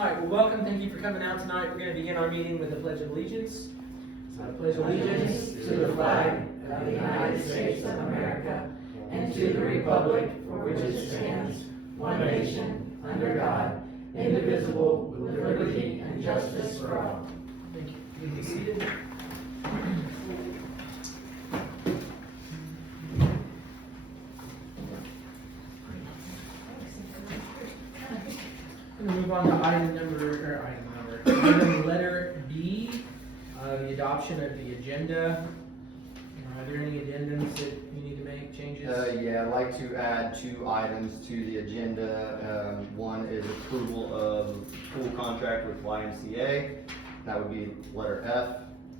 All right, well, welcome. Thank you for coming out tonight. We're going to begin our meeting with the Pledge of Allegiance. I pledge allegiance to the flag of the United States of America and to the republic for which it stands, one nation, under God, indivisible, with liberty and justice for all. Thank you. You can be seated. I'm going to move on to item letter B, the adoption of the agenda. Are there any addendums that you need to make changes? Yeah, I'd like to add 2 items to the agenda. One is approval of pool contract with YMCA. That would be letter F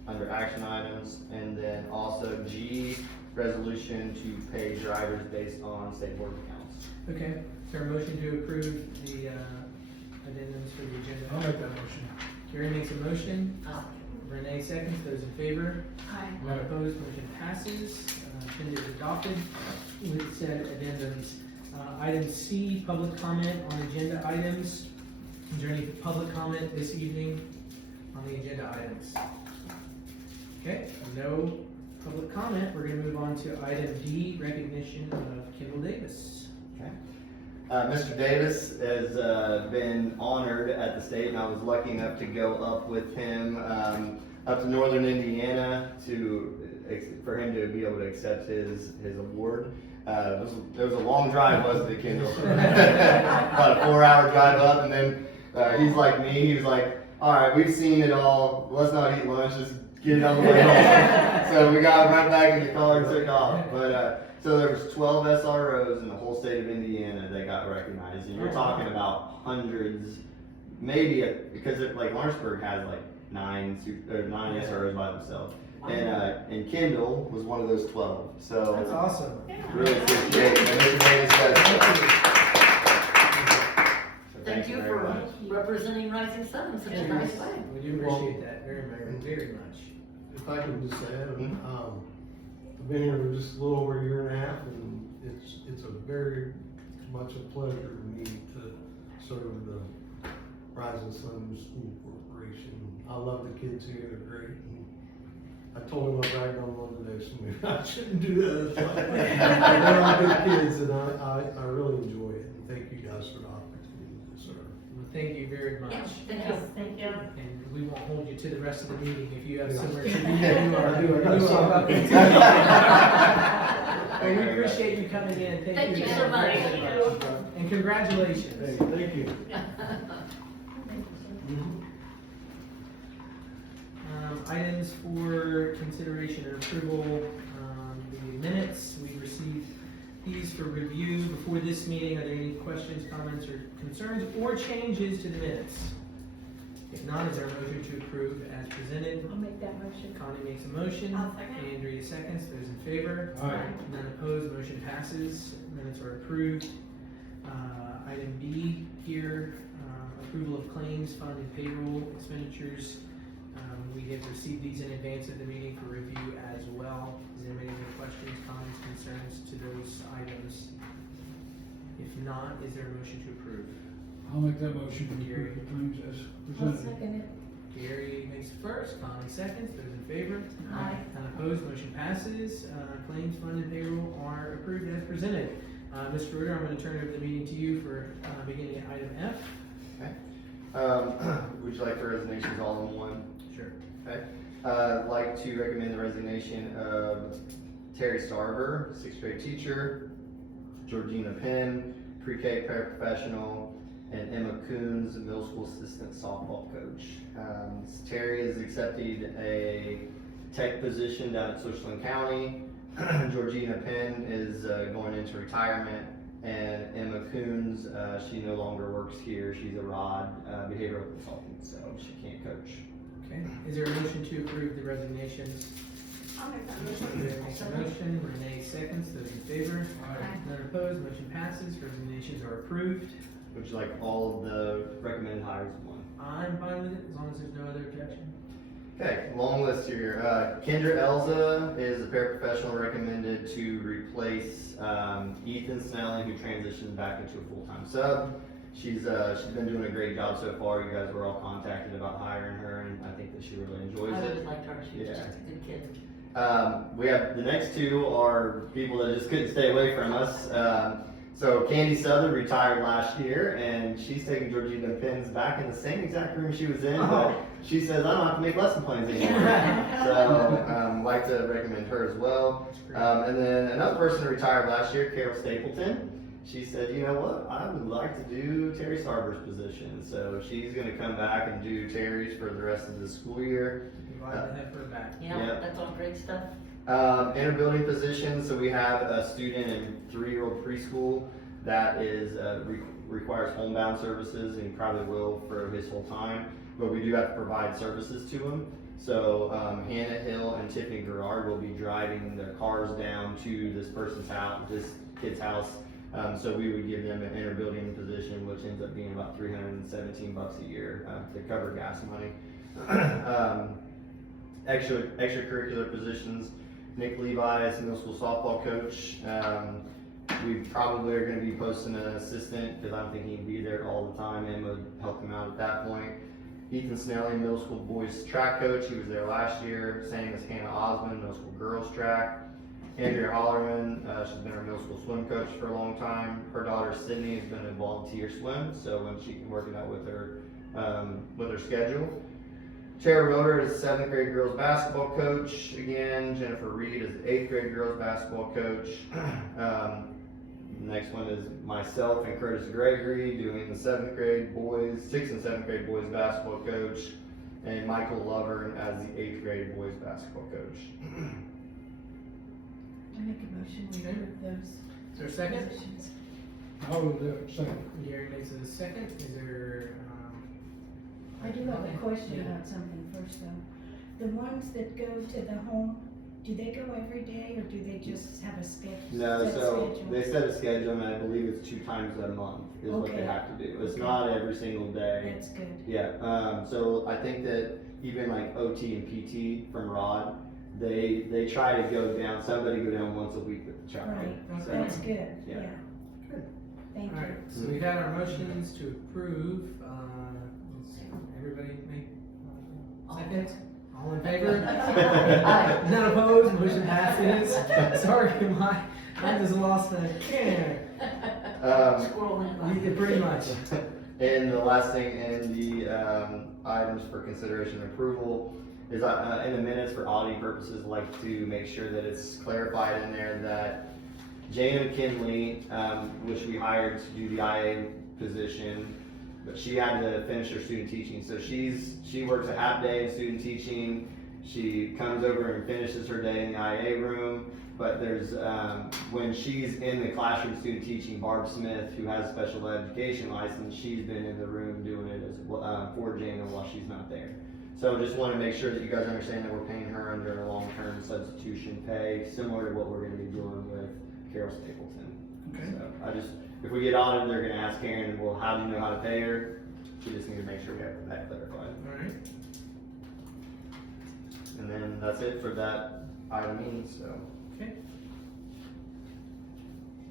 under action items. And then also G, resolution to pay drivers based on state board accounts. Okay, is there a motion to approve the addendums for the agenda? I'll make that motion. Gary makes a motion. Renee seconds. Those in favor? Aye. None opposed, motion passes. Agenda is adopted with said addendums. Item C, public comment on agenda items. Is there any public comment this evening on the agenda items? Okay, no public comment. We're going to move on to item D, recognition of Kendall Davis. Okay. Mr. Davis has been honored at the state, and I was lucky enough to go up with him up to northern Indiana for him to be able to accept his award. There was a long drive, wasn't it, Kendall? About a 4-hour drive up, and then he's like me. He was like, "All right, we've seen it all. Let's not eat lunch. Just get it on the way home." So we got right back in the car and took off. But so there was 12 SROs in the whole state of Indiana that got recognized, and you're talking about hundreds, maybe because like Lawrenceburg has like 9 SROs by themselves, and Kendall was one of those 12. So That's awesome. really appreciate it. And Mr. Davis so Thank you very for much. representing Rising Sun in such a nice way. We do appreciate that very, very, very much. If I can just add, Mhm. I've been here for just a little over a year and a half, and it's a very much a pleasure to me to serve the Rising Sun School Corporation. I love the kids here, they're great. And I told them I bragged on one today, so maybe I shouldn't do that. They're all good kids, and I really enjoy it, and thank you guys for the opportunity to serve. Well, thank you very much. Thank you. Thank you. And we won't hold you to the rest of the meeting if you have Yeah. somewhere to be. You are, I do, I got you are something. welcome. And we appreciate you coming in. Thank you so much. very much. And congratulations. Hey, thank you. Items for consideration and approval, the minutes, we received these for review before this meeting. Are there any questions, comments, or concerns, or changes to the minutes? If not, is there a motion to approve as presented? I'll make that motion. Connie makes a motion. I'll second. Andrea seconds. Those in favor? Aye. None opposed, motion passes. Minutes are approved. Item B here, approval of claims, fund, and payroll expenditures. We have received these in advance of the meeting for review as well. Does anybody have any questions, comments, concerns to those items? If not, is there a motion to approve? I'll make that motion to Gary. approve the claims as I'll presented. second it. Gary makes first, Connie seconds. Those in favor? Aye. None opposed, motion passes. Claims, fund, and payroll are approved as presented. Mr. Ruder, I'm going to turn over the meeting to you for beginning at item F. Would you like the resignations all in one? Sure. Okay. I'd like to recommend the resignation of Terry Starver, 6th grade teacher, Georgina Penn, pre-K paraprofessional, and Emma Coons, middle school assistant softball coach. Terry has accepted a tech position down at Switchland County. Georgina Penn is going into retirement, and Emma Coons, she no longer works here. She's a ROD behavioral consultant, so she can't coach. Okay. Is there a motion to approve the resignations? I'll make that Andrea makes a motion. Renee seconds. Those in favor? Aye. None opposed, motion passes. Resignations are approved. Would you like all of the recommended hires in one? I'm fine with it as long as there's no other objection. Okay, long list here. Kendra Elza is a paraprofessional recommended to replace Ethan Snelling, who transitioned back into a full-time sub. she's been doing a great job so far. You guys were all contacted about hiring her, and I think that she really enjoys I it. always liked her, she was Yeah. just a good kid. We have the next two are people that just couldn't stay away from us. So Candy Southern retired last year, and she's taking Georgina Pins back in the same exact room she was in, but she says I don't have to make lesson plans anymore. So like to recommend her as well. That's great. And then another person who retired last year, Carol Stapleton. She said, you know what, I would like to do Terry Sarver's position. So she's gonna come back and do Terry's for the rest of the school year. Glad to have her back. Yeah, Yeah. that's all great stuff. Interbuilding positions, so we have a student in 3-year-old preschool that is, requires homebound services, and he probably will for his whole time, but we do have to provide services to him. So, Hannah Hill and Tiffany Gerard will be driving their cars down to this person's house, this kid's house. So we would give them an interbuilding position, which ends up being about $317 a year, to cover gas money. Extracurricular positions, Nick Levi is middle school softball coach. We probably are gonna be posting an assistant, because I don't think he'd be there all the time, and would help him out at that point. Ethan Snelling, middle school boys track coach, he was there last year, same as Hannah Osmond, middle school girls track. Andrea Hollerman, she's been our middle school swim coach for a long time. Her daughter Sydney has been a volunteer swim, so when she can work it out with her schedule. Tara Roeder is 7th grade girls basketball coach. Again, Jennifer Reed is the 8th grade girls basketball coach. Next one is myself and Curtis Gregory doing the 7th grade boys, 6th and 7th grade boys basketball coach, and Michael Lovern as the 8th grade boys basketball coach. I make a motion, we approve those Is there a second? positions. I will do it, second. Gary makes it a second. Is there, I do have a question Yeah. about something first though. The ones that go to the home, do they go every day or do they just have a schedule? No, set so schedule? they set a schedule, and I believe it's 2 times a month is what they Okay. have to do. It's Okay. not every single day. That's good. Yeah, so I think that even like OT and PT from Rod, they try to go down, somebody go down once a week with the child. Right, So, that's good, Yeah. yeah. Good. Thank you. alright, so we had our motions to approve, everybody make, second? All in favor? Aye. None opposed, motion passes. Sorry, I just lost a care. Squirrel in line. Yeah, pretty much. And the last thing in the items for consideration and approval is in the minutes for auditing purposes, I'd like to make sure that it's clarified in there that Jane McKinley, which we hired to do the IA position, but she had to finish her student teaching. So she works a half day in student teaching. She comes over and finishes her day in the IA room. But there's, when she's in the classroom student teaching, Barb Smith, who has a special education license, she's been in the room doing it as well, for Jana while she's not there. So just want to make sure that you guys understand that we're paying her under a long-term substitution pay, similar to what we're going to be doing with Carol Stapleton. Okay. So if we get audited, they're going to ask Karen, well, how do you know how to pay her? We just need to make sure we have that clarified. Alright, And then that's it for that item E, so. okay.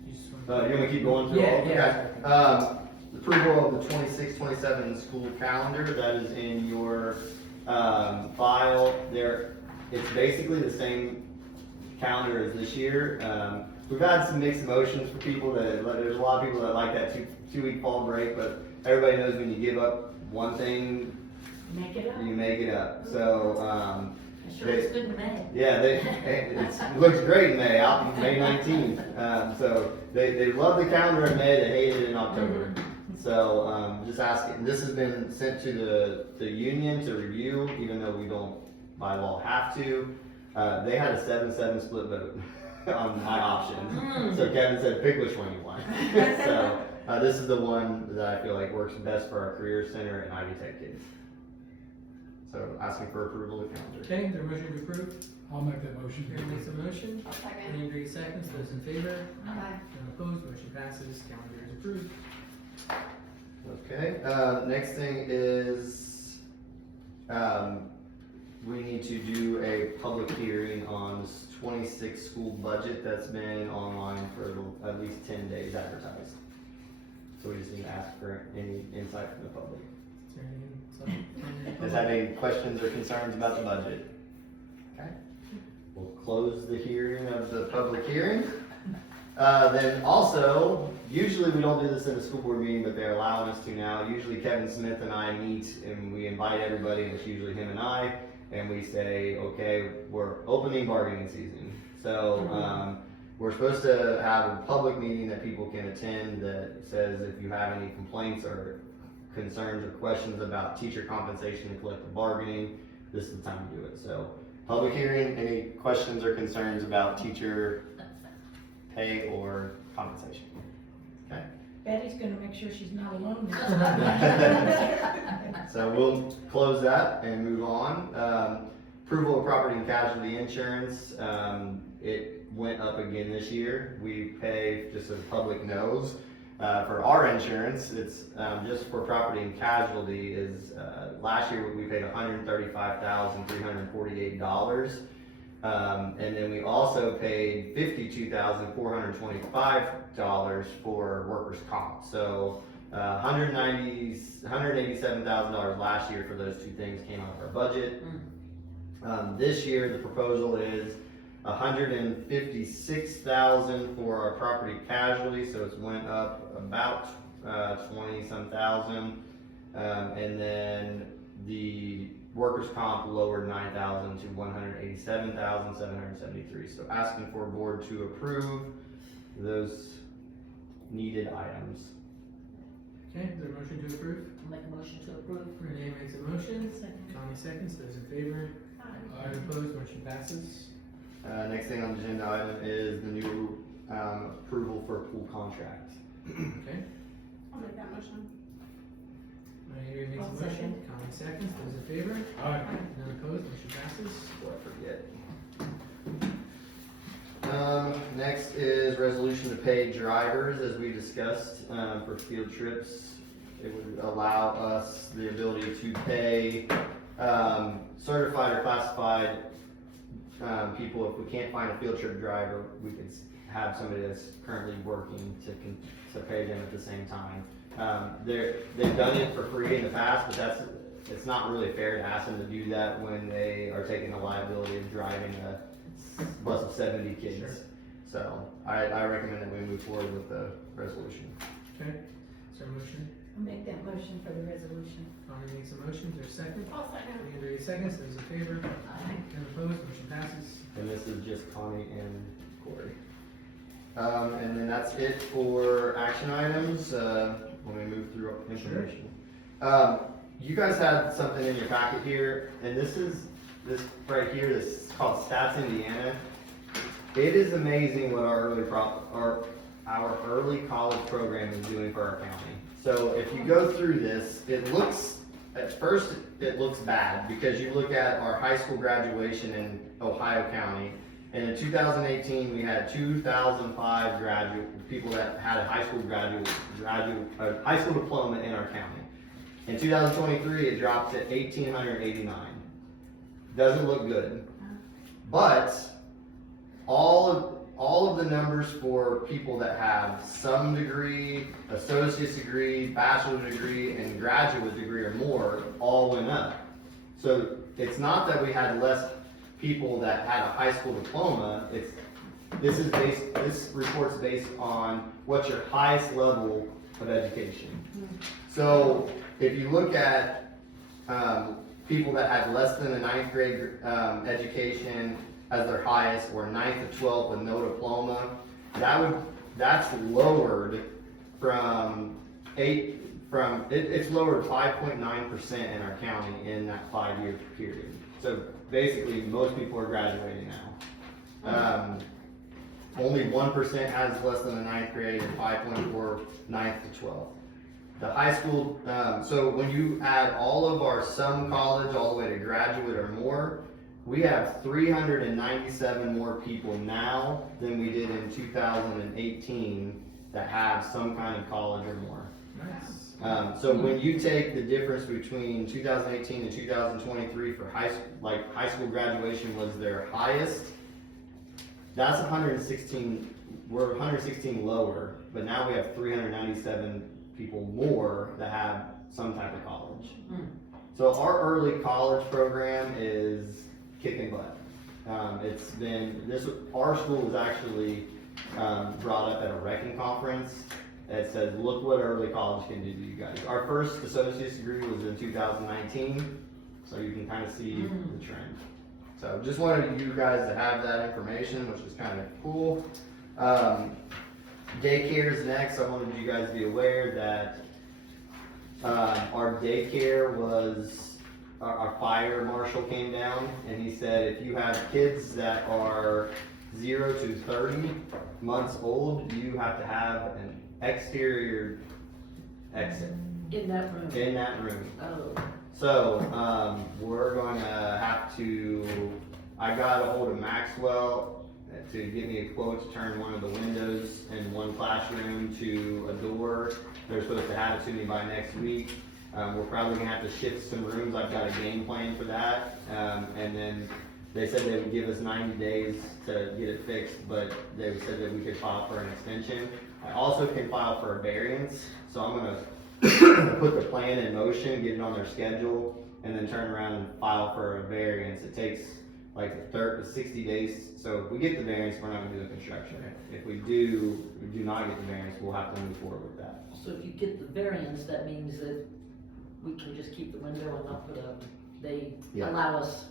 You just want You want me to keep going through Yeah, all? yeah. Okay. Approval of the 26-27 school calendar, that is in your, file there. It's basically the same calendar as this year. We've had some mixed emotions for people there's a lot of people that like that two-week fall break, but everybody knows when you give up one thing, Make it up. you make it up. So, It sure looks good in May. yeah, it looks great in May, out in May 19th. So they love the calendar in May, they hate it in October. So just asking, this has been sent to the union to review, even though we don't by law have to. They had a 7-7 split vote on my option. So Kevin said, pick which one you want. So this is the one that I feel like works best for our Career Center and Ivy Tech kids. So asking for approval of the calendar. Okay, is there a motion to approve? I'll make that motion. Gary makes a motion. I'll second. Any agree seconds, those in favor? Aye. None opposed, motion passes, calendar is approved. Okay, next thing is, we need to do a public hearing on this 26 school budget that's been online for at least 10 days advertised. So we just need to ask for any insight from the public. Is there any? Does have any questions or concerns about the budget? Okay. We'll close the hearing of the public hearing. Then also, usually we don't do this in the school board meeting, but they're allowing us to now. Usually Kevin Smith and I meet and we invite everybody, and it's usually him and I, and we say, okay, we're opening bargaining season. So, we're supposed to have a public meeting that people can attend that says if you have any complaints or concerns or questions about teacher compensation and collective bargaining, this is the time to do it. So, public hearing, any questions or concerns about teacher pay or compensation? Okay. Betty's gonna make sure she's not alone now. So we'll close that and move on. Approval of property and casualty insurance, it went up again this year. We pay, just so the public knows, for our insurance, it's just for property and casualty is, last year we paid $135,348. And then we also paid $52,425 for workers' comp. So, $187,000 last year for those two things came out of our budget. This year, the proposal is $156,000 for our property casualty, so it's went up about 20-some thousand. And then the workers' comp lowered 9,000 to 187,773. So asking for board to approve those needed items. Okay, is there a motion to approve? I'll make a motion to approve. Renee makes a motion, Second. Connie seconds, those in favor? Aye. Opposed, motion passes. Next thing on the agenda item is the new approval for a pool contract. Okay, I'll make that motion. Renee makes a I'll motion, second. Connie seconds, those in favor? Aye. None opposed, motion passes. Before I forget. Next is resolution to pay drivers, as we discussed, for field trips. It would allow us the ability to pay, certified or classified, people. If we can't find a field trip driver, we could have somebody that's currently working to pay them at the same time. They've done it for free in the past, but it's not really fair to ask them to do that when they are taking the liability of driving a bus of 70 kids. Sure. So I recommend that we move forward with the resolution. Okay, is there a motion? I'll make that motion for the resolution. Connie makes a motion, is there a second? I'll second. Andrea seconds, those in favor? None opposed, motion passes. And this is just Connie and Corey. And then that's it for action items, when we move through information. You guys had something in your packet here, and this right here, this is called Stats Indiana. It is amazing what our early college program is doing for our county. So if you go through this, at first it looks bad, because you look at our high school graduation in Ohio County, and in 2018, we had 2,005 people that had a high school high school diploma in our county. In 2023, it dropped to 1,889. Doesn't look good. But all of the numbers for people that have some degree, associate's degree, bachelor's degree, and graduate degree or more all went up. So it's not that we had less people that had a high school diploma. This report's based on what's your highest level of education. So if you look at people that had less than a 9th grade education as their highest, or 9th to 12th with no diploma, that's lowered it's lowered 5.9% in our county in that 5-year period. So basically, most people are graduating now. Only 1% has less than a 9th grade, and 5.4 9th to 12th. The high school, so when you add all of our some college all the way to graduate or more, we have 397 more people now than we did in 2018 that have some kind of college or more. Nice. So when you take the difference between 2018 and 2023 for high school graduation was their highest, that's 116, we're 116 lower, but now we have 397 people more that have some type of college. Hmm. So our early college program is kicking butt. Our school was actually brought up at a Recon conference that says, look what early college can do to you guys. Our first associate's degree was in 2019, so you can kind of see the trend. So just wanted you guys to have that information, which is kind of cool. Daycare's next. I wanted you guys to be aware that our daycare was, our fire marshal came down and he said if you have kids that are 0 to 30 months old, you have to have an exterior exit In that room. in that room. Oh, So, we're gonna have to, I got a hold of Maxwell to give me a quote to turn one of the windows in one classroom to a door. They're supposed to have it to me by next week. We're probably gonna have to shift some rooms. I've got a game plan for that. And then they said they would give us 90 days to get it fixed, but they said that we could file for an extension. I also can file for a variance, so I'm gonna put the plan in motion, get it on their schedule, and then turn around and file for a variance. It takes like 60 days, so if we get the variance, we're not gonna do the construction. If we do not get the variance, we'll have to move forward with that. so if you get the variance, that means that we can just keep the window and not put up, they Yeah. allow us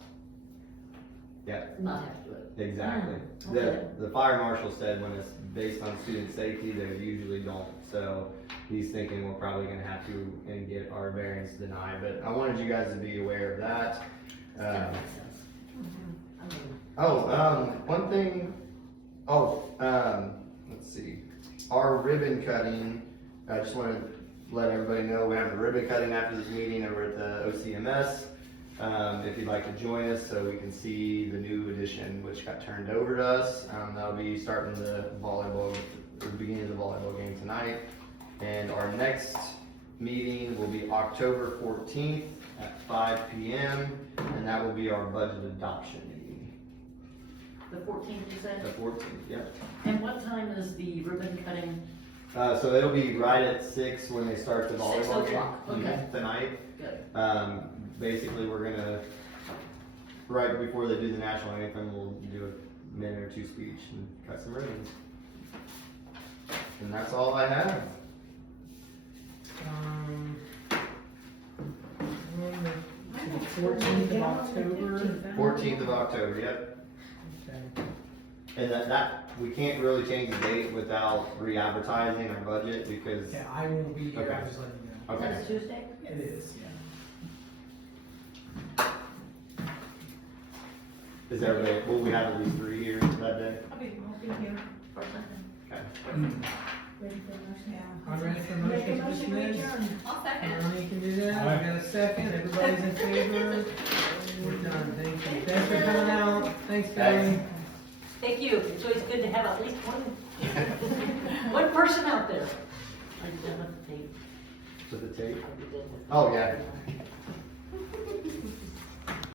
Yeah. not have to do it. Exactly. okay. The fire marshal said when it's based on student safety, they usually don't. So he's thinking we're probably gonna have to and get our variance denied, but I wanted you guys to be aware of that. That makes sense. I mean, One thing, let's see, our ribbon cutting, I just wanna let everybody know, we're having a ribbon cutting after this meeting over at the OCMS. If you'd like to join us so we can see the new edition which got turned over to us, that'll be starting the beginning of the volleyball game tonight. And our next meeting will be October 14th at 5 p.m. and that will be our budget adoption meeting. The 14th, you The said? 14th, yep. And what time is the ribbon cutting? So it'll be right at 6 when they start the 6 volleyball game o'clock, okay. tonight. Good. Basically, we're gonna, right before they do the national anthem, we'll do a minute or two speech and cut some ribbons. And that's all I have. On I'm the not 14th of sure. October. 14th of October, yep. Okay. And that, we can't really change the date without re-advertising our budget because, Yeah, I won't be here, Okay. I'm just letting you know. okay. Is that a Tuesday? It is, yeah. Is everybody, will we have at least 3 here that day? I'll be here, Or something? Okay. ready for the motion. I'm ready for Make a motion to motion to dismiss. adjourn. I'll second. Ronnie can do that, I got a second, everybody's in favor, we're done, thank you. Thanks for coming out, thanks Kelly. Thank you. It's always good to have at least one person out there. Are you done with the tape? With the tape? Are you done with? Oh, yeah.